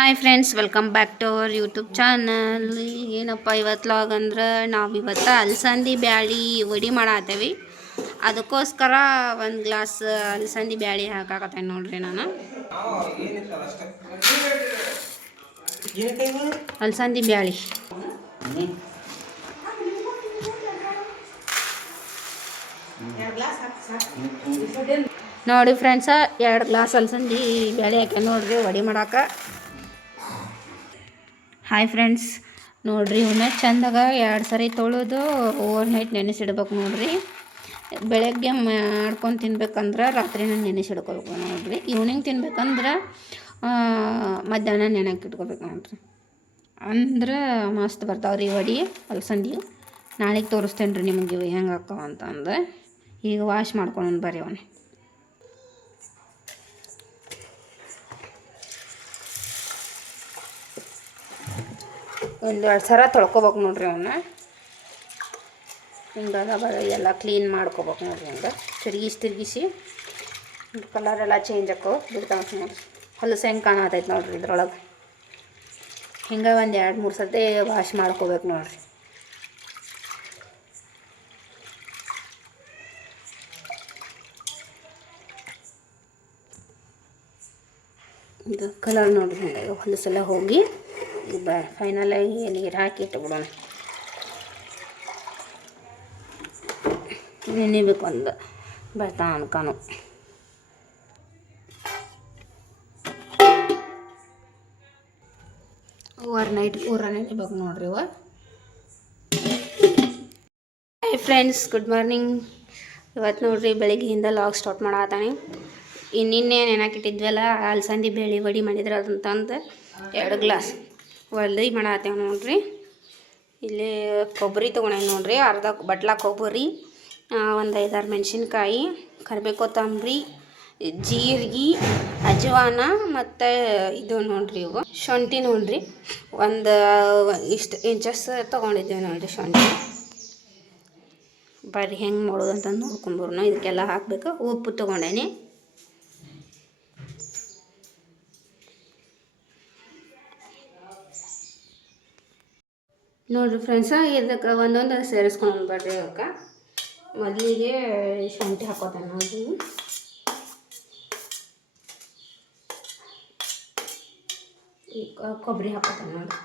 Hi friends, welcome back to our YouTube channel. ಏನಪ್ಪ ಇವತ್ತು log ಅಂದ್ರೆ ನಾವು ಇವತ್ತು ಅಲಸಂದಿ ಬ್ಯಾಳಿ ವಡಿ ಮಾಡತ್ತೇವೆ. ಅದಕ್ಕೋಸ್ಕರ ಒಂದು ಗ್ಲಾಸ್ ಅಲಸಂದಿ ಬ್ಯಾಳಿ ಹಾಕಾಕತ್ತೇನೆ ನೋಡ್ರಿ. ನಾನು ಅಲಸಂದಿ ಬ್ಯಾಳಿ ನೋಡಿ ಫ್ರೆಂಡ್ಸ, 2 ಗ್ಲಾಸ್ ಅಲಸಂದಿ ಬ್ಯಾಳಿ ಹಾಕಿ ನೋಡ್ರಿ ವಡಿ ಮಾಡಾಕ. ಹಾಯ್ ಫ್ರೆಂಡ್ಸ್, ನೋಡಿರಿ ಇವನ್ನ ಚೆಂದಾಗ 2 ಸರಿ ತೊಳೆದು ಓವರ್ ನೈಟ್ ನೆನೆಸಿಡ್ಬೇಕು ನೋಡಿರಿ. ಬೆಳಗ್ಗೆ ಮಾಡ್ಕೊಂಡು ತಿನ್ಬೇಕಂದ್ರೆ ರಾತ್ರಿನ ನೆನೆಸಿಡ್ಕೋಬೇಕು ನೋಡಿರಿ. ಈವ್ನಿಂಗ್ ತಿನ್ಬೇಕಂದ್ರೆ ಮಧ್ಯಾಹ್ನ ನೆನೆಕ್ಕೆ ಇಟ್ಕೋಬೇಕು ನೋಡಿರಿ. ಅಂದ್ರೆ ಮಸ್ತ್ ಬರ್ತಾವ್ರಿ ವಡಿ ಅಲಸಂದಿ. ನಾಳೆಗೆ ತೋರಿಸ್ತೇನೆ ರೀ ನಿಮಗೆ ಇವು ಹೆಂಗೆ ಹಾಕವ ಅಂತಂದು. ಈಗ ವಾಶ್ ಮಾಡ್ಕೊಂಡು ಬರ್ರಿ ಅವನು. ಒಂದು 2 ಸಲ ತೊಳ್ಕೊಬೇಕು ನೋಡ್ರಿ ಅವನ್ನ. ಹಿಂಗೆಲ್ಲ ಎಲ್ಲ ಕ್ಲೀನ್ ಮಾಡ್ಕೋಬೇಕು ನೋಡ್ರಿ. ಹಿಂಗೆ ತಿರುಗಿಸಿ ಕಲರೆಲ್ಲ ಚೇಂಜ್ ಆಕೋ ಬಿಡ್ತಾವ ನೋಡ್ರಿ. ಹೊಲಸು ಹೆಂಗೆ ಕಾಣತೈತೆ ನೋಡ್ರಿ ಇದ್ರೊಳಗೆ. ಹಿಂಗೆ ಒಂದು 2-3 ಸರ್ತಿ ವಾಶ್ ಮಾಡ್ಕೋಬೇಕು ನೋಡ್ರಿ. ಈಗ ಕಲರ್ ನೋಡ್ರಿ ಹಿಂಗೆ ಹೊಲಸೆಲ್ಲ ಹೋಗಿ ಈಗ ಫೈನಲಾಗಿ ನೀರು ಹಾಕಿ ಇಟ್ಬಿಡೋಣ. ನೆನಿಬೇಕು ಒಂದು ಬರ್ತಾ ಅನ್ಕಾನು. ಓವರ್ ನೈಟ್ ನೆನಿಬೇಕು ನೋಡ್ರಿ ಇವ. Hi friends, good morning. ಇವತ್ತು ನೋಡ್ರಿ ಬೆಳಗ್ಗೆಯಿಂದ ಲಾಗ್ ಸ್ಟಾರ್ಟ್ ಮಾಡತ್ತಾನೆ. ನಿನ್ನೆ ನೆನಕಿಟ್ಟಿದ್ವಲ್ಲ ಅಲಸಂದಿ ಬೇಳೆ ವಡಿ ಮಾಡಿದ್ರೆ ಅದನ್ನ ತಂದು 2 ಗ್ಲಾಸ್ ವಡಿ ಮಾಡತ್ತೇವೆ ನೋಡ್ರಿ. ಇಲ್ಲಿ ಕೊಬ್ಬರಿ ತೊಗೊಂಡೇನಿ ನೋಡ್ರಿ, ಅರ್ಧ ಬಟ್ಲ ಕೊಬ್ಬರಿ, ಒಂದು 5-6 ಮೆಣಸಿನ್ಕಾಯಿ, ಕರಿಬೇವು, ಕೊತ್ತಂಬರಿ, ಜೀರಿಗೆ, ಅಜವಾನ ಮತ್ತು ಇದು ನೋಡ್ರಿ ಇವು ಶುಂಠಿ ನೋಡ್ರಿ. ಒಂದು ಇಷ್ಟು ಇಂಚಸ್ ತೊಗೊಂಡಿದ್ದೇವೆ ನೋಡ್ರಿ ಶುಂಠಿ. ಬರ್ರಿ ಹೆಂಗೆ ಮಾಡೋದು ಅಂತ ನೋಡ್ಕೊಂಬರೋಣ. ಇದಕ್ಕೆಲ್ಲ ಹಾಕಬೇಕು. ಉಪ್ಪು ತೊಗೊಂಡೇನಿ. ನೋಡಿರಿ ಫ್ರೆಂಡ್ಸ, ಇದಕ್ಕೆ ಒಂದೊಂದು ಸೇರಿಸ್ಕೊಂಡು ಬರ್ರಿ. ಅದಕ್ಕೆ ಮೊದಲಿಗೆ ಶುಂಠಿ ಹಾಕೋತಾನೆ ನೋಡ್ರಿ. ಈಗ ಕೊಬ್ಬರಿ ಹಾಕೋತಾನೆ ನೋಡಿರಿ.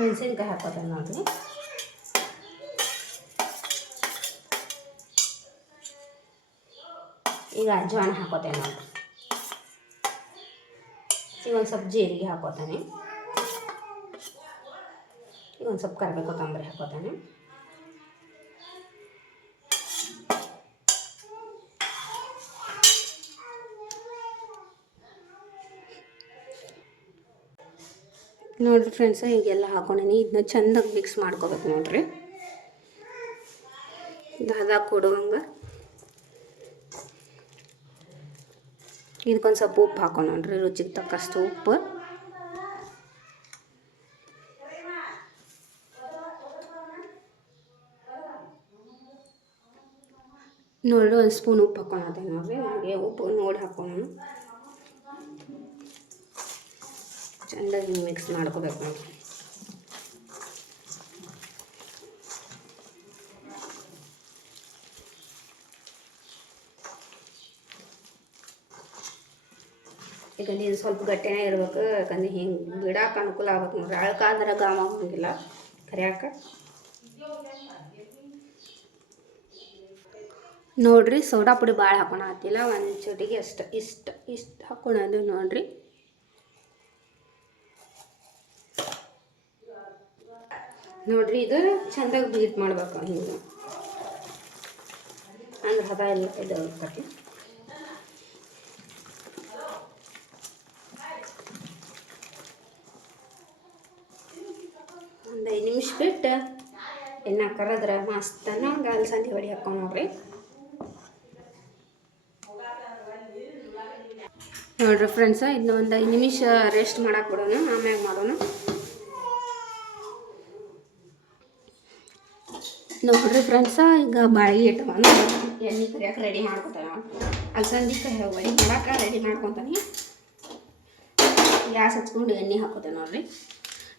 ಮೆಣಸಿನ್ಕಾಯಿ ಹಾಕೋತಾನೆ ನೋಡಿರಿ. ಈಗ ಅಜವಾನ ಹಾಕೋತೇನೆ ನೋಡ್ರಿ. ಈಗ ಒಂದು ಸ್ವಲ್ಪ ಜೀರಿಗೆ ಹಾಕೋತಾನೆ. ಈಗ ಒಂದು ಸ್ವಲ್ಪ ಕರಿಬೇವು, ಕೊತ್ತಂಬರಿ ಹಾಕೋತಾನೆ. ನೋಡಿರಿ ಫ್ರೆಂಡ್ಸ, ಹೀಗೆಲ್ಲ ಹಾಕೊಂಡೀನಿ. ಇದನ್ನ ಚೆಂದಾಗಿ ಮಿಕ್ಸ್ ಮಾಡ್ಕೋಬೇಕು ನೋಡ್ರಿ. ದಾದ ಕೊಡುವಂಗೆ ಇದಕ್ಕೊಂದು ಸ್ವಲ್ಪ ಉಪ್ಪು ಹಾಕೊಂಡು ನೋಡ್ರಿ, ರುಚಿಗೆ ತಕ್ಕಷ್ಟು ಉಪ್ಪು. ನೋಡ್ರಿ 1 ಸ್ಪೂನ್ ಉಪ್ಪು ಹಾಕೊಂಡೇನೆ ನೋಡ್ರಿ. ನನಗೆ ಉಪ್ಪು ನೋಡಿ ಹಾಕೊಂಡು ಚೆಂದಾಗಿ ಮಿಕ್ಸ್ ಮಾಡ್ಕೋಬೇಕು ನೋಡ್ರಿ. ಯಾಕಂದ್ರೆ ಇದು ಸ್ವಲ್ಪ ಗಟ್ಟಿನೇ ಇರ್ಬೇಕು. ಯಾಕಂದ್ರೆ ಹಿಂಗೆ ಬಿಡಕ್ಕೆ ಅನುಕೂಲ ಆಗ್ಬೇಕು ನೋಡ್ರಿ. ಅಳ್ಕಾದ್ರೆ ಗಾಮ ಹೋಗಿಲ್ಲ ಕರಿಯಾಕ. ನೋಡ್ರಿ ಸೋಡಾ ಪುಡಿ ಭಾಳ ಹಾಕೊಳತ್ತಿಲ್ಲ, 1 ಚಿಟಿಕೆ ಇಷ್ಟು ಹಾಕೊಳೋದು ನೋಡ್ರಿ. ನೋಡ್ರಿ ಇದು ಚೆಂದಾಗಿ ಬೀಟ್ ಮಾಡ್ಬೇಕು ಹಿಂಗೆ, ಅಂದ್ರೆ ಹದ ಎಲ್ಲ ಇದು ಹೋಗ್ತೈತಿ. ಒಂದು 5 ನಿಮಿಷ ಬಿಟ್ಟು ಎಣ್ಣೆ ಕರೆದ್ರೆ ಮಸ್ತ್ ನಂಗೆ ಅಲಸಂದಿ ವಡಿ ಹಾಕೊಂಡು ನೋಡ್ರಿ. ನೋಡ್ರಿ ಫ್ರೆಂಡ್ಸ, ಇದನ್ನ ಒಂದು 5 ನಿಮಿಷ ರೆಸ್ಟ್ ಮಾಡಕ್ಕೆ ಬಿಡೋಣ, ಆಮ್ಯಾಗ ಮಾಡೋಣ. ನೋಡ್ರಿ ಫ್ರೆಂಡ್ಸ, ಈಗ ಬಾಳಿಗೆ ಇಟ್ಟವನು ಎಣ್ಣೆ ಕರಿಯಕ್ಕೆ ರೆಡಿ ಮಾಡ್ಕೊತಾನೆ. ಅಲಸಂದಿ ವಡಿ ಮಾಡಕ್ಕೆ ರೆಡಿ ಮಾಡ್ಕೊತಾನೆ. ಗ್ಯಾಸ್ ಹಚ್ಕೊಂಡು ಎಣ್ಣೆ ಹಾಕೋತೇವೆ ನೋಡ್ರಿ.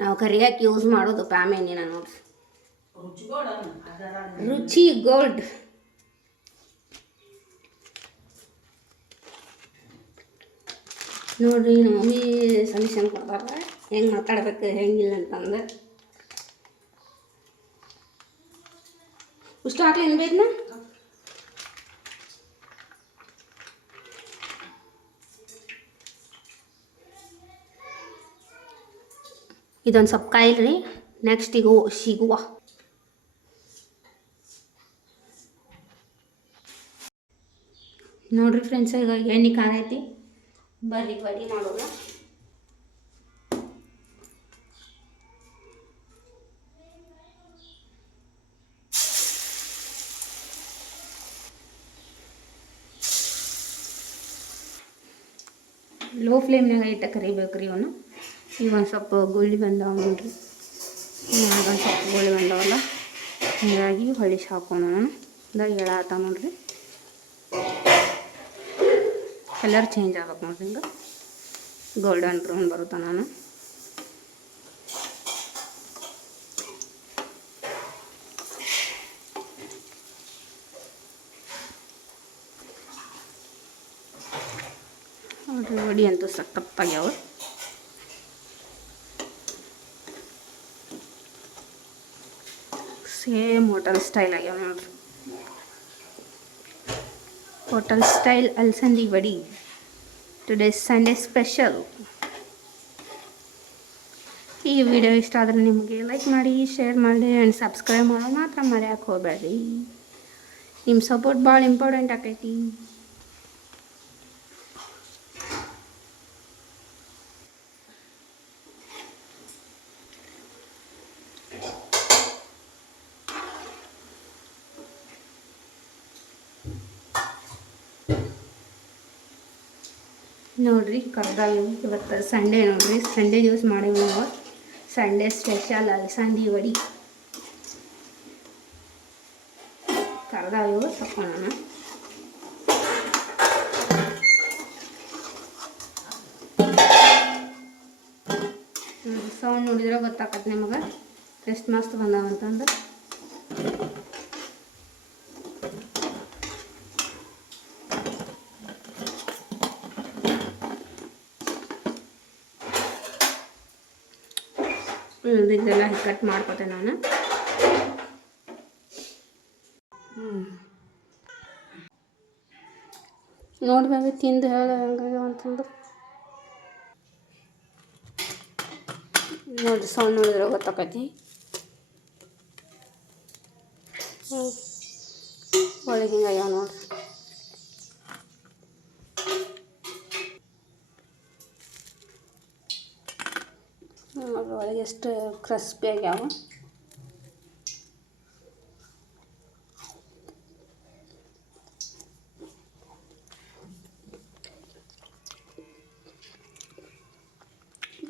ನಾವು ಕರಿಯಕ್ಕೆ ಯೂಸ್ ಮಾಡೋದು ಪ್ಯಾಮ್ ಎಣ್ಣೆನ ನೋಡ್ರಿ. ರುಚಿ ಗೋಲ್ಡ್. ನೋಡ್ರಿ ನಮ್ಮ ಮಮ್ಮಿ ಸಜೆಷನ್ ಕೊಡ್ತಾರೆ ಹೆಂಗೆ ಮಾತಾಡ್ಬೇಕು ಹೆಂಗಿಲ್ಲ ಅಂತಂದು. ಇಷ್ಟು ಹಾಕ್ಲಿ ಏನು ಬೇಕನ್ನ ಇದೊಂದು ಸ್ವಲ್ಪ ಕಾಯಿಲ್ರಿ. ನೆಕ್ಸ್ಟ್ ಈಗ ಸಿಗುವ ನೋಡ್ರಿ ಫ್ರೆಂಡ್ಸ್, ಈಗ ಎಣ್ಣೆ ಕಾದೈತಿ. ಬರ್ರಿ ವಡಿ ಮಾಡೋಣ. ಲೋ ಫ್ಲೇಮ್ನಾಗ ಇಟ್ಟ ಕರಿಬೇಕ್ರಿ ಇವನು. ಈಗ ಒಂದು ಸ್ವಲ್ಪ ಗುಳ್ಳಿ ಬಂದಾವ ನೋಡ್ರಿ. ಒಂದು ಸ್ವಲ್ಪ ಗುಳ್ಳಿ ಬಂದಾವಲ್ಲ, ಹೀಗಾಗಿ ಹೊಳಿಸಿ ಹಾಕೋಣ. ಇದಾಗ ಹೇಳಾತ ನೋಡ್ರಿ. ಕಲರ್ ಚೇಂಜ್ ಆಗ್ಬೇಕು ನೋಡ್ರಿ, ಹಿಂಗೆ ಗೋಲ್ಡನ್ ಬ್ರೌನ್ ಬರುತ್ತೆ. ನಾನು ನೋಡ್ರಿ ವಡಿ ಅಂತೂ ಸಕ್ಕತ್ತಾಗ್ಯಾವ. ಸೇಮ್ ಹೋಟೆಲ್ ಸ್ಟೈಲ್ ಆಗ್ಯಾವ ನೋಡ್ರಿ. ಹೋಟೆಲ್ ಸ್ಟೈಲ್ ಅಲಸಂದಿ ವಡಿ. Today Sunday special. ಈ ವಿಡಿಯೋ ಇಷ್ಟ ಆದರೆ ನಿಮಗೆ ಲೈಕ್ ಮಾಡಿ, ಶೇರ್ ಮಾಡಿ ಆ್ಯಂಡ್ ಸಬ್ಸ್ಕ್ರೈಬ್ ಮಾಡೋ ಮಾತ್ರ ಮರೆಯೋಕೆ ಹೋಗಬೇಡ್ರಿ. ನಿಮ್ಮ ಸಪೋರ್ಟ್ ಭಾಳ ಇಂಪಾರ್ಟೆಂಟ್ ಆಕೈತಿ. ನೋಡ್ರಿ ಕರ್ದಾವು. ಇವತ್ತು ಸಂಡೇ ನೋಡ್ರಿ, ಸಂಡೇ ಯೂಸ್ ಮಾಡೀವಿ ನಾವು. ಸಂಡೇ ಸ್ಪೆಷಲ್ ಅಲಸಂದಿ ವಡಿ ಕರ್ದಾವು ತಕ್ಕೊಳ್ಳೋಣ. ಸೌಂಡ್ ನೋಡಿದ್ರೆ ಗೊತ್ತಾಗತ್ತೆ ನಿಮಗೆ ಎಷ್ಟು ಮಸ್ತ್ ಬಂದಾವಂತಂದು. ಇದೆಲ್ಲ ಕಟ್ ಮಾಡ್ಕೋತೆ ನಾನು. ನೋಡ್ಬೇಕು ತಿಂದು ಹೇಳ ಹೆಂಗಾಗ್ಯಾವ ಅಂತಂದು. ನೋಡಿರಿ ಸೌಂಡ್ ನೋಡಿದ್ರೆ ಗೊತ್ತಾಕೈತಿ. ಒಳಗೆ ಹಿಂಗಾಗ್ಯಾವ ನೋಡ್ರಿ. ಒಳಗೆ ಎಷ್ಟು ಕ್ರಿಸ್ಪಿ ಆಗ್ಯಾವ.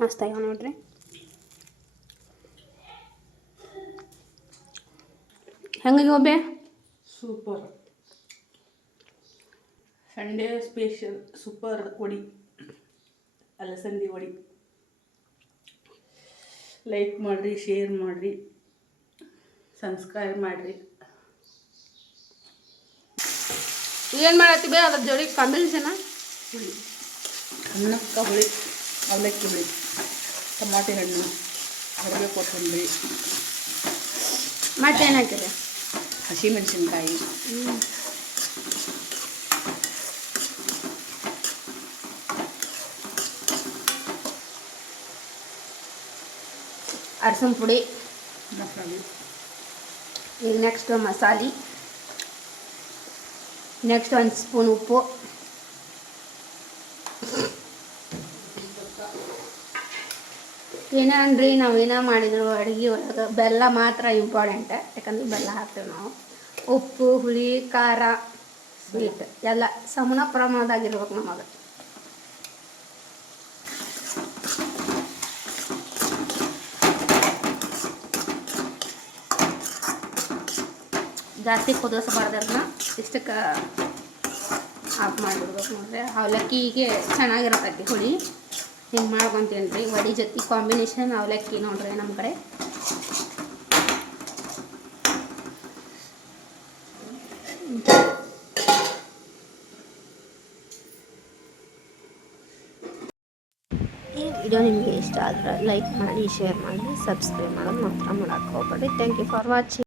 ಮಸ್ತ್ ಆಗ್ಯಾವ ನೋಡ್ರಿ. ಹೆಂಗಾಗ್ಯಾವ ಬೇ? ಸೂಪರ್. ಸಂಡೇ ಸ್ಪೆಷಲ್ ಸೂಪರ್ ವಡಿ, ಅಲಸಂದಿ ವಡಿ. ಲೈಕ್ ಮಾಡಿರಿ, ಶೇರ್ ಮಾಡಿರಿ, ಸಬ್ಸ್ಕ್ರೈಬ್ ಮಾಡಿರಿ. ಏನು ಮಾಡತ್ತಿ ಬೇ? ಅದ್ರ ಜೋಡಿ ಕಾಂಬಿನೇಷನ್ ಹುಳಿ, ಅನ್ನಕ್ಕೆ ಹುಳಿ, ಅವಲಕ್ಕಿ ಹುಳಿ, ಟಮಾಟೆ ಹಣ್ಣು, ಕರಿಬೇವು, ಕೊತ್ತಂಬರಿ, ಮತ್ತೇನು ಹಾಕಿರಿ? ಹಸಿಮೆಣಸಿನ್ಕಾಯಿ, ಅರಸಿನ ಪುಡಿ, ಮಸಾಲೆ. ಈಗ ನೆಕ್ಸ್ಟ್ ಮಸಾಲೆ, ನೆಕ್ಸ್ಟ್ 1 ಸ್ಪೂನ್ ಉಪ್ಪು, ಏನನ್ರಿ ನಾವೇನ ಮಾಡಿದ್ರು ಅಡುಗೆ ಒಳಗೆ ಬೆಲ್ಲ ಮಾತ್ರ ಇಂಪಾರ್ಟೆಂಟ್. ಯಾಕಂದ್ರೆ ಬೆಲ್ಲ ಹಾಕ್ತೇವೆ ನಾವು. ಉಪ್ಪು, ಹುಳಿ, ಖಾರ, ಸ್ವೀಟ್ ಎಲ್ಲ ಸಮಾನ ಪ್ರಮಾಣದಾಗಿರ್ಬೇಕು ನಮಗೆ. ಜಾಸ್ತಿ ಕುದಿಸ್ಬಾರ್ದು ಅದನ್ನ ಇಷ್ಟಕ್ಕೆ ಆಫ್ ಮಾಡಿಬಿಡ್ಬೇಕು ನೋಡ್ರಿ. ಅವಲಕ್ಕಿಗೆ ಚೆನ್ನಾಗಿರ್ತೈತಿ ಹುಳಿ. ಹಿಂಗೆ ಮಾಡ್ಕೊತೀನಿ ರೀ ವಡಿ ಜೊತೆ ಕಾಂಬಿನೇಷನ್ ಅವಲಕ್ಕಿ ನೋಡ್ರಿ ನಮ್ಮ ಕಡೆ. ಈ ವಿಡಿಯೋ ನಿಮಗೆ ಇಷ್ಟ ಆದರೆ ಲೈಕ್ ಮಾಡಿ, ಶೇರ್ ಮಾಡಿ, ಸಬ್ಸ್ಕ್ರೈಬ್ ಮಾಡೋದು ಮಾತ್ರ ಮಾಡೋಕ್ಕೆ ಹೋಗ್ಬೇಡಿ. Thank you for watching.